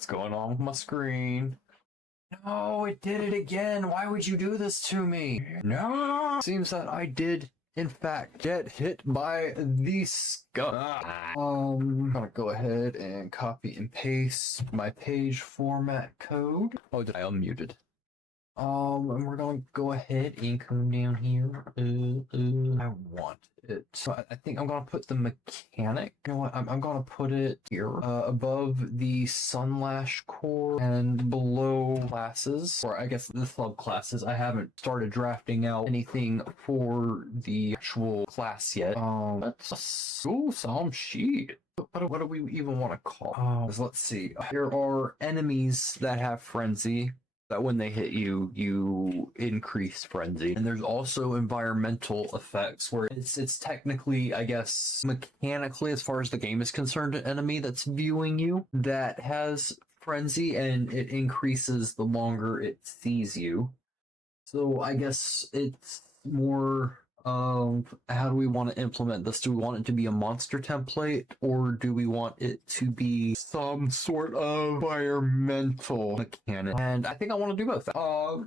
what's going on with my screen. No, it did it again. Why would you do this to me? No. Seems that I did, in fact, get hit by the scum. I'm gonna go ahead and copy and paste my page format code. Oh, did I unmuted? And we're gonna go ahead and come down here. I want it. So I think I'm gonna put the mechanic. You know what? I'm gonna put it here, above the Sunlash core and below classes, or I guess the subclasses. I haven't started drafting out anything for the actual class yet. Let's go some shit. What do we even want to call? Let's see. There are enemies that have frenzy. That when they hit you, you increase frenzy. And there's also environmental effects where it's technically, I guess, mechanically, as far as the game is concerned, an enemy that's viewing you that has frenzy, and it increases the longer it sees you. So I guess it's more of how do we want to implement this? Do we want it to be a monster template, or do we want it to be some sort of environmental mechanic? And I think I want to do both. I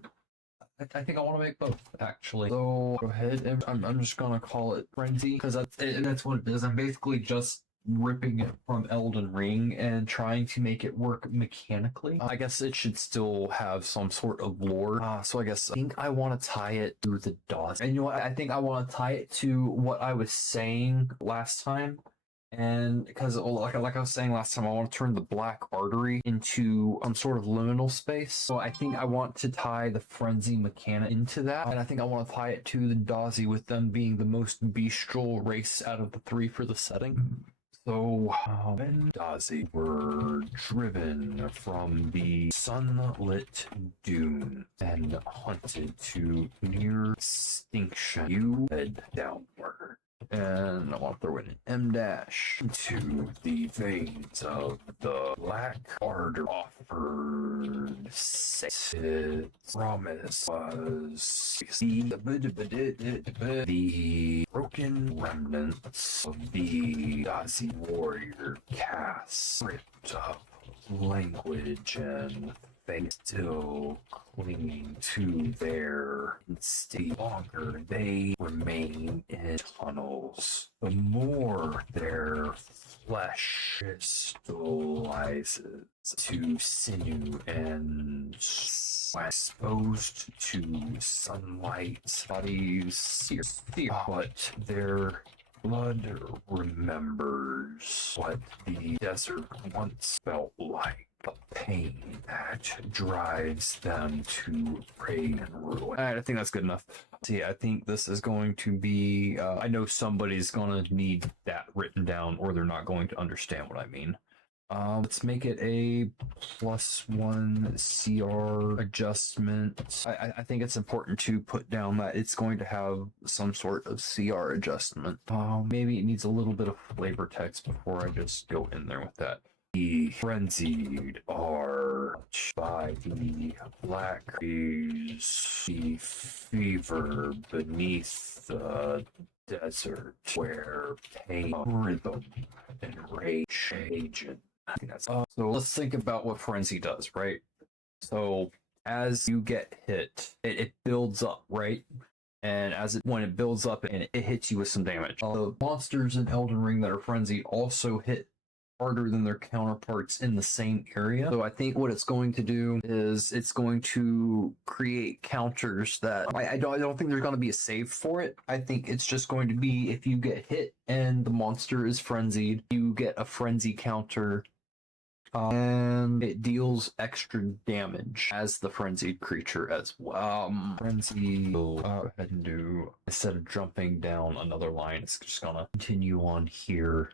think I want to make both, actually. So go ahead and I'm just gonna call it Frenzy, because that's what it is. I'm basically just ripping it from Elden Ring and trying to make it work mechanically. I guess it should still have some sort of lore. So I think I want to tie it to the DOS. And you know what? I think I want to tie it to what I was saying last time. And because like I was saying last time, I want to turn the black artery into some sort of liminal space. So I think I want to tie the frenzy mechanic into that. And I think I want to tie it to the Dazi, with them being the most bestial race out of the three for the setting. So, when Dazi were driven from the sunlit dune and hunted to near extinction, you head downward. And I want to throw in an M dash into the veins of the black artery offered. Its promise was the broken remnants of the Dazi warrior caste, ripped up language and they still clinging to their instinct. The longer they remain in tunnels, the more their flesh crystallizes to sinew and exposed to sunlight. Bodies sear, but their blood remembers what the desert once felt like. The pain that drives them to rage and ruin. I think that's good enough. See, I think this is going to be, I know somebody's going to need that written down, or they're not going to understand what I mean. Let's make it a +1 CR adjustment. I think it's important to put down that it's going to have some sort of CR adjustment. Maybe it needs a little bit of flavor text before I just go in there with that. The frenzied are by the black rays, the fever beneath the desert, where pain, rhythm, and rage agent. I think that's so let's think about what frenzy does, right? So as you get hit, it builds up, right? And when it builds up and it hits you with some damage. The monsters in Elden Ring that are frenzied also hit harder than their counterparts in the same area. So I think what it's going to do is it's going to create counters that I don't think there's going to be a save for it. I think it's just going to be if you get hit and the monster is frenzied, you get a frenzy counter. And it deals extra damage as the frenzied creature as well. Frenzy will go ahead and do, instead of jumping down another line, it's just gonna continue on here.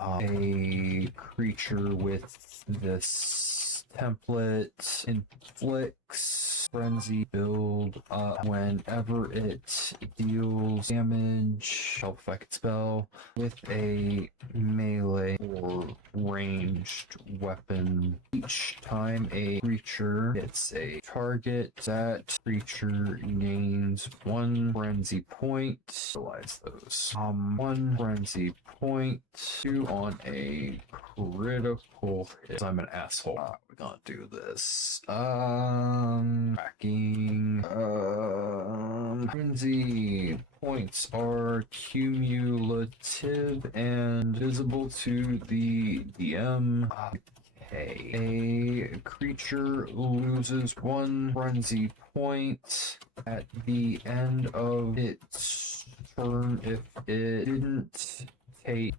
A creature with this template inflicts frenzy build whenever it deals damage, help if I could spell, with a melee or range ranged weapon. Each time a creature hits a target, that creature gains 1 frenzy point. Realize those. 1 frenzy point. 2 on a critical hit. I'm an asshole. We're gonna do this. Tracking. Frenzy points are cumulative and visible to the DM. Okay. A creature loses 1 frenzy point at the end of its turn if it didn't take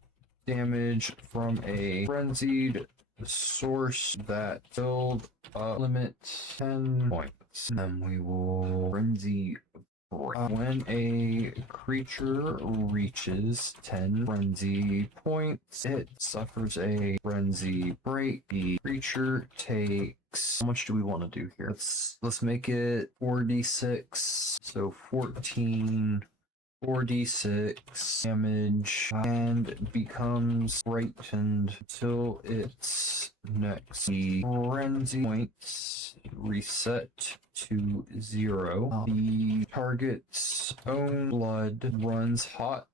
damage from a frenzied source that filled a limit 10 points. Then we will frenzy. When a creature reaches 10 frenzy points, it suffers a frenzy break. The creature takes... How much do we want to do here? Let's make it 4d6. So 14... 4d6 damage and becomes frightened until its next frenzy points reset to 0. The target's own blood runs hot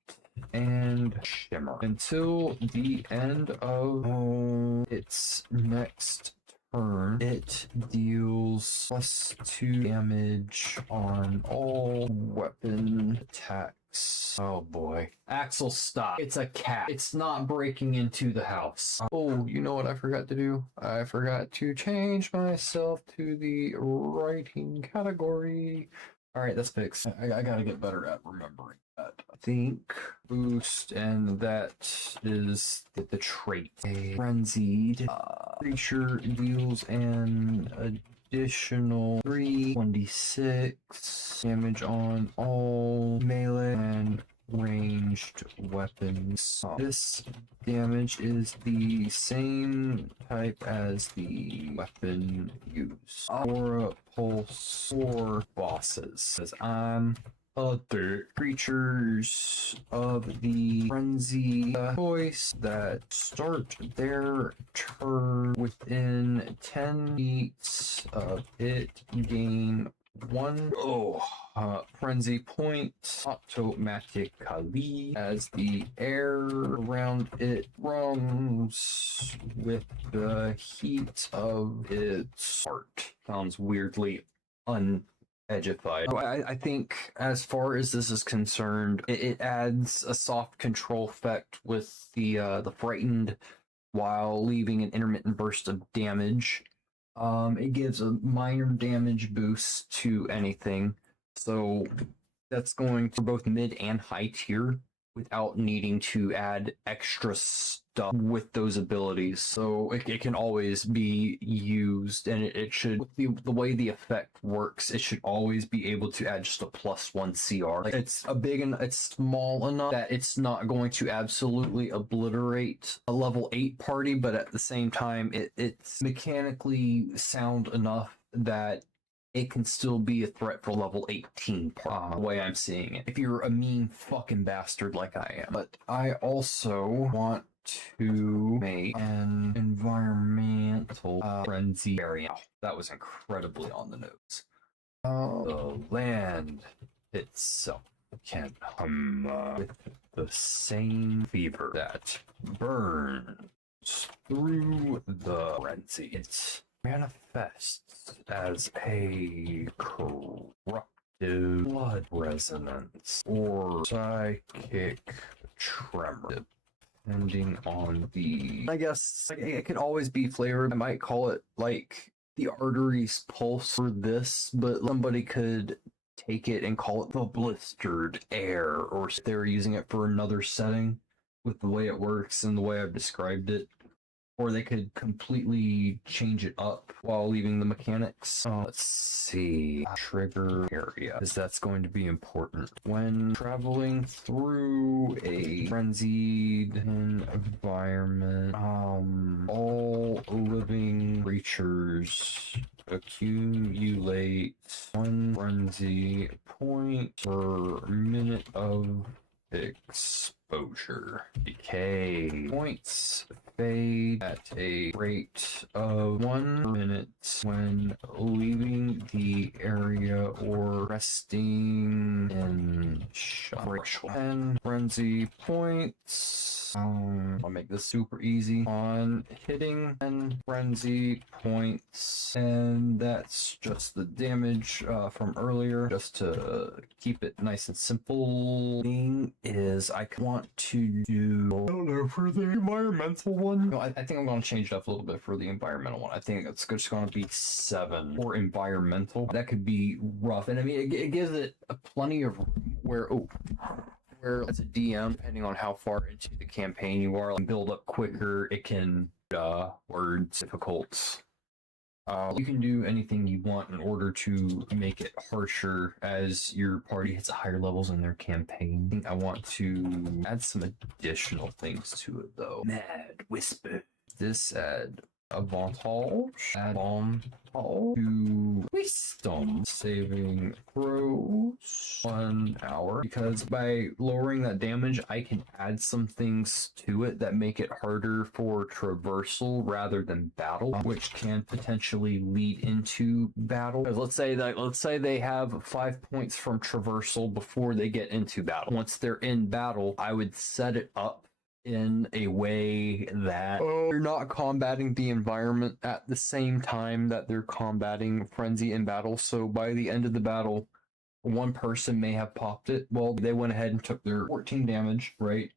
and shimmer until the end of its next turn. It deals +2 damage on all weapon attacks. Oh boy. Axel, stop. It's a cat. It's not breaking into the house. Oh, you know what I forgot to do? I forgot to change myself to the writing category. Alright, that's fixed. I gotta get better at remembering that. I think boost, and that is the trait. A frenzied creature deals an additional 1d6 damage on all melee and ranged weapons. This damage is the same type as the weapon used. Aura pulse for bosses, as I'm other creatures of the frenzy choice that start their turn within 10 feet of it gain 1 frenzy point automatically as the air around it runs with the heat of its heart. Sounds weirdly edgified. I think as far as this is concerned, it adds a soft control effect with the frightened while leaving an intermittent burst of damage. It gives a minor damage boost to anything, so that's going to both mid and high tier without needing to add extra stuff with those abilities. So it can always be used, and it should, with the way the effect works, it should always be able to add just a +1 CR. Like, it's it's small enough that it's not going to absolutely obliterate a level 8 party, but at the same time, it's mechanically sound enough that it can still be a threat for level 18 part, the way I'm seeing it. If you're a mean fucking bastard like I am. But I also want to make an environmental frenzy area. That was incredibly on the nose. The land itself can hum with the same fever that burns through the frenzy. It manifests as a corruptive blood resonance or psychic tremor, depending on the... I guess it could always be flavored. I might call it like the arteries pulse for this, but somebody could take it and call it the blistered air, or if they're using it for another setting with the way it works and the way I've described it. Or they could completely change it up while leaving the mechanics. Let's see. Trigger area, because that's going to be important. When traveling through a frenzied environment, all living creatures accumulate 1 frenzy point per minute of exposure. exposure. Decay points fade at a rate of 1 minute when leaving the area or resting in shock. And frenzy points. I'll make this super easy. On hitting 10 frenzy points, and that's just the damage from earlier, just to keep it nice and simple. Thing is, I want to do, I don't know, for the environmental one. No, I think I'm going to change it up a little bit for the environmental one. I think it's just going to be 7 for environmental. That could be rough, and I mean, it gives it plenty of where as a DM, depending on how far into the campaign you are, build up quicker. It can words difficult. You can do anything you want in order to make it harsher as your party hits higher levels in their campaign. I want to add some additional things to it though. Mad Whisper. This add Avantage, add Bomb to Wisdom saving throws 1 hour, because by lowering that damage I can add some things to it that make it harder for traversal rather than battle, which can potentially lead into battle. Because let's say they have 5 points from traversal before they get into battle. Once they're in battle, I would set it up in a way that you're not combating the environment at the same time that they're combating frenzy in battle. So by the end of the battle, one person may have popped it. Well, they went ahead and took their 14 damage, right?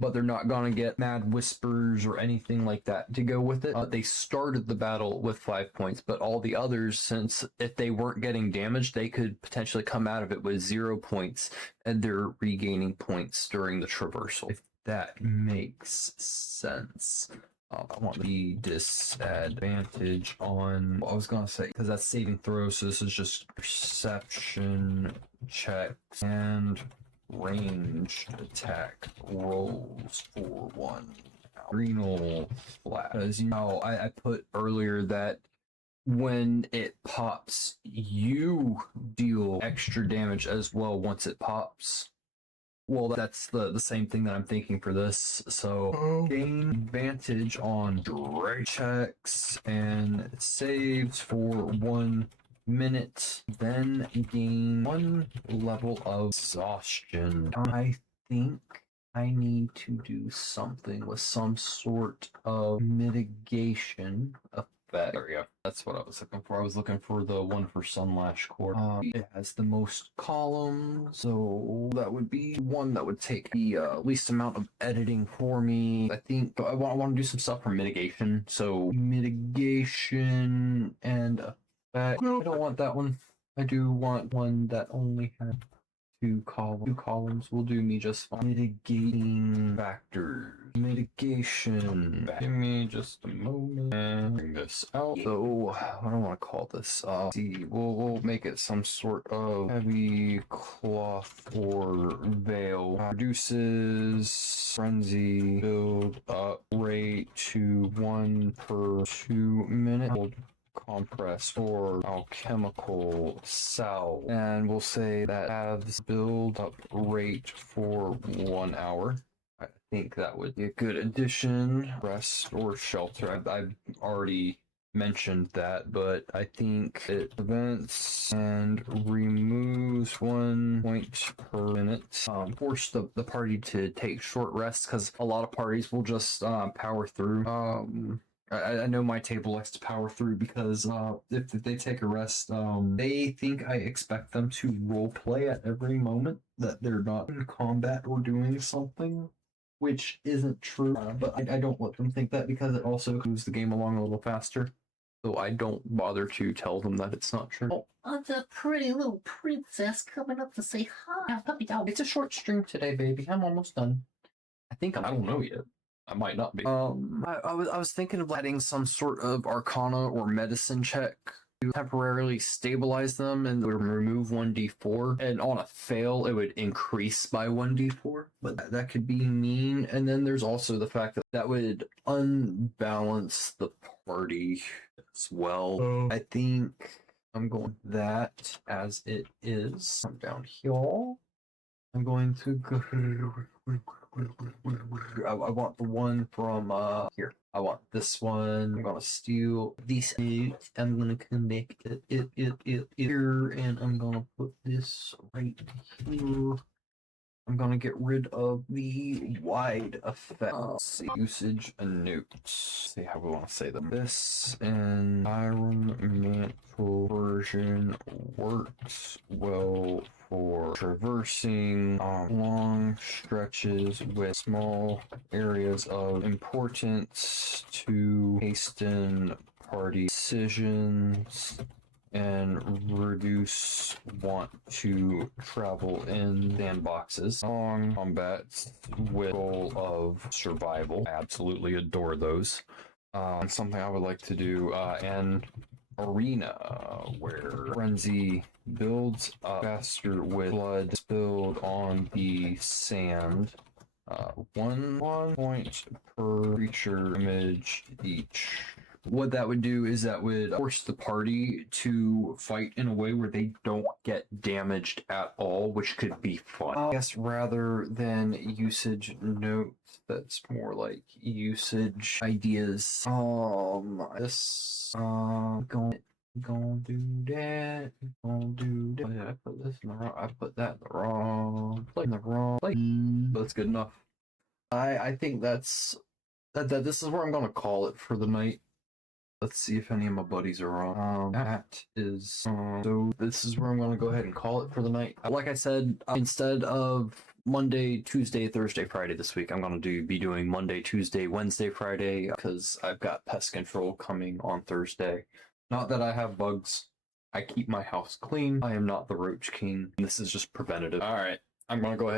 But they're not gonna get Mad Whispers or anything like that to go with it. They started the battle with 5 points, but all the others, since if they weren't getting damaged, they could potentially come out of it with 0 points, and they're regaining points during the traversal. If that makes sense. I want the disadvantage on, I was gonna say, because that's saving throws, so this is just perception checks and ranged attack rolls for 1. Renal flat. As you know, I put earlier that when it pops, you deal extra damage as well once it pops. Well, that's the same thing that I'm thinking for this. So gain advantage on direct checks and saves for 1 minute, then gain 1 level of exhaustion. I think I need to do something with some sort of mitigation effect. There we go. That's what I was looking for. I was looking for the one for Sunlash Core. It has the most columns, so that would be one that would take the least amount of editing for me. I think I want to do some stuff for mitigation. So mitigation and effect. No, I don't want that one. I do want one that only has 2 columns. 2 columns will do me just fine. Mitigating factors. Mitigation. Give me just a moment and bring this out. So, what do I want to call this? See, we'll make it some sort of heavy cloth or veil. Reduces frenzy build up rate to 1 per 2 minutes. Compress or alchemical salve, and we'll say that has build up rate for 1 hour. I think that would be a good addition. Rest or shelter, I've already mentioned that, but I think it prevents and removes 1 point per minute. Force the party to take short rests, because a lot of parties will just power through. I know my table likes to power through because if they take a rest, they think I expect them to roleplay at every moment that they're not in combat or doing something, which isn't true. But I don't let them think that, because it also moves the game along a little faster. So I don't bother to tell them that it's not true. Oh, I'm the pretty little princess coming up to say hi. Puppy dog. It's a short stream today, baby. I'm almost done. I don't know yet. I might not be. I was thinking of adding some sort of Arcana or Medicine check to temporarily stabilize them, and would remove 1d4. And on a fail, it would increase by 1d4. But that could be mean. And then there's also the fact that that would unbalance the party as well. I think I'm going that as it is. I'm down here. I'm going to go I want the one from here. I want this one. I'm gonna steal these notes. I'm gonna connect it here, and I'm gonna put this right here. I'm gonna get rid of the wide effect. Usage and notes. See how we want to say them. This environmental version works well for traversing long stretches with small areas of importance to hasten party decisions and reduce want to travel in sandboxes. Long combats with goal of survival. I absolutely adore those. And something I would like to do, an arena where frenzy builds up faster with blood spilled on the sand. 1 point per creature image each. What that would do is that would force the party to fight in a way where they don't get damaged at all, which could be fun. I guess rather than usage notes, that's more like usage ideas. Gonna do that. Gonna do that. I put this in the wrong. I put that in the wrong place. In the wrong place. But that's good enough. I think that's that. This is where I'm gonna call it for the night. Let's see if any of my buddies are on. That is so. This is where I'm gonna go ahead and call it for the night. Like I said, instead of Monday, Tuesday, Thursday, Friday this week, I'm gonna be doing Monday, Tuesday, Wednesday, Friday because I've got pest control coming on Thursday. Not that I have bugs. I keep my house clean. I am not the Roach King. This is just preventative. All right, I'm gonna go ahead.